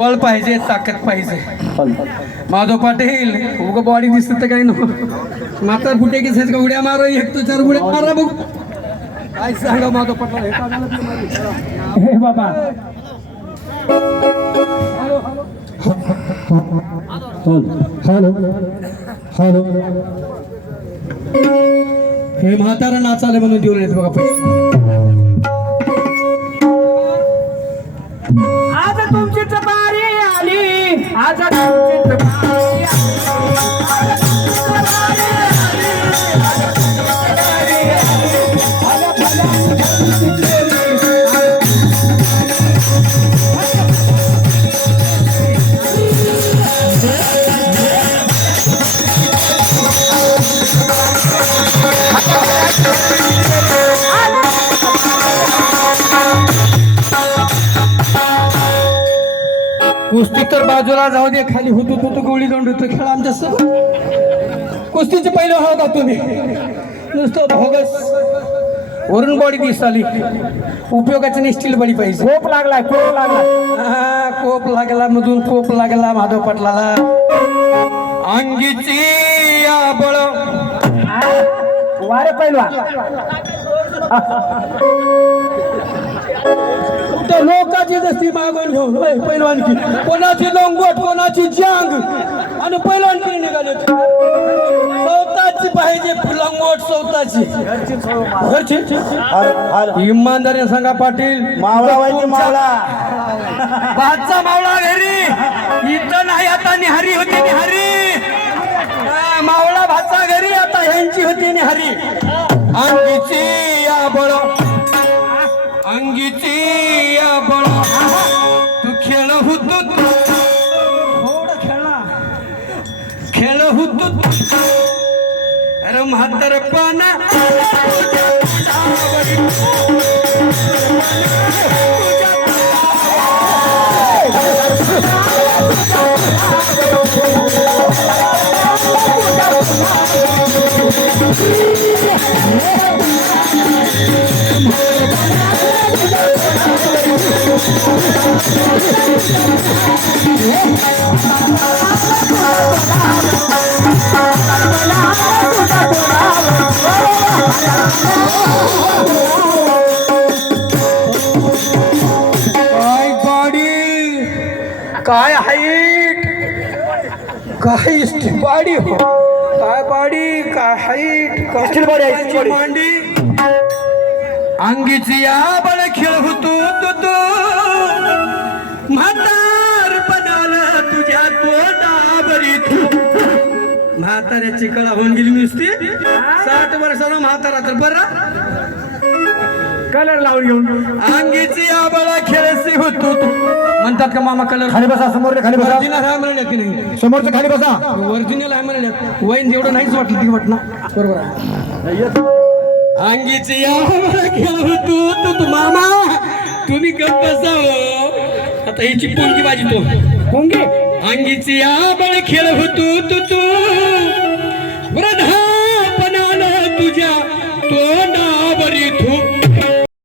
बळ पाहिजे ताकद पाहिजे. माधव पाटील उग बॉडी दिसत तर काही नको. माता बुटे की का उड्या मारो एक तो चार उड्या मारा बघ. काय सांगा माधव पाटील? हे बाबा हॅलो हॅलो हे म्हातारा नाचाले म्हणून देऊन येत बघा आज तुमची चपारी आली. आज तुमची चपारी आली. बाजूला जाऊ दे खाली हुतू तुतू गोळी दोंड होतो खेळ आमच्यासोबत कुस्तीचे पहिले हो का तुम्ही. नुसतं भोगस. वरून बॉडी दिसाली उपयोगाची नाही स्टील बडी पाहिजे. कोप लागलाय कोप लागलाय. हा, कोप लागला मधून कोप लागला माधव पाटलाला. अंगीची बळ वारे पहिलवा तर लोकांची दस्ती मागून घेऊन? होय, पैलवानकी. कोणाची लंगोट कोणाची जांग? आणि पैलवानकी निघाले स्वतःची पाहिजे लंगोट स्वतःची घरची? इमानदारीने सांगा पाटील. मावळा वाईट मावळा. भातचा मावळा घरी. इथं नाही आता निहारी होती निहारी. मावळा भातचा घरी आता ह्यांची होती निहारी. अंगीची. या बळ अंगीची या बळ तू खेळ होतो. थोडं खेळला खेळ होतो. अरे म्हातारपणा. काय हाईट काय बॉडी हो? काय बॉडी? काय हाईट body. मांडी. अंगीची आबळ खेळ होतो तू तू. म्हातार पणाला तुझ्या तोंडावरी म्हाताऱ्याची कळा होऊन गेली नुसती. साठ वर्षाला म्हातारा तर बरं. कलर लावून घेऊन. अंगीची आबळा खेळसी होतो तू म्हणतात का मामा कलर? खाली बसा समोर खाली बसा. ओरिजिनल आहे म्हणले की नाही समोरचं खाली बसा. ओरिजिनल आहे म्हणले वैन एवढं नाहीच वाटलं ती वाटणं. बरोबर आहे. अंगीची आबळा खेळ होतो तू तू मामा तुम्ही गप बसा हो. आता हिची पोंगी बाजी तो. पोंगे अंगीची आबळ खेळ होतो तू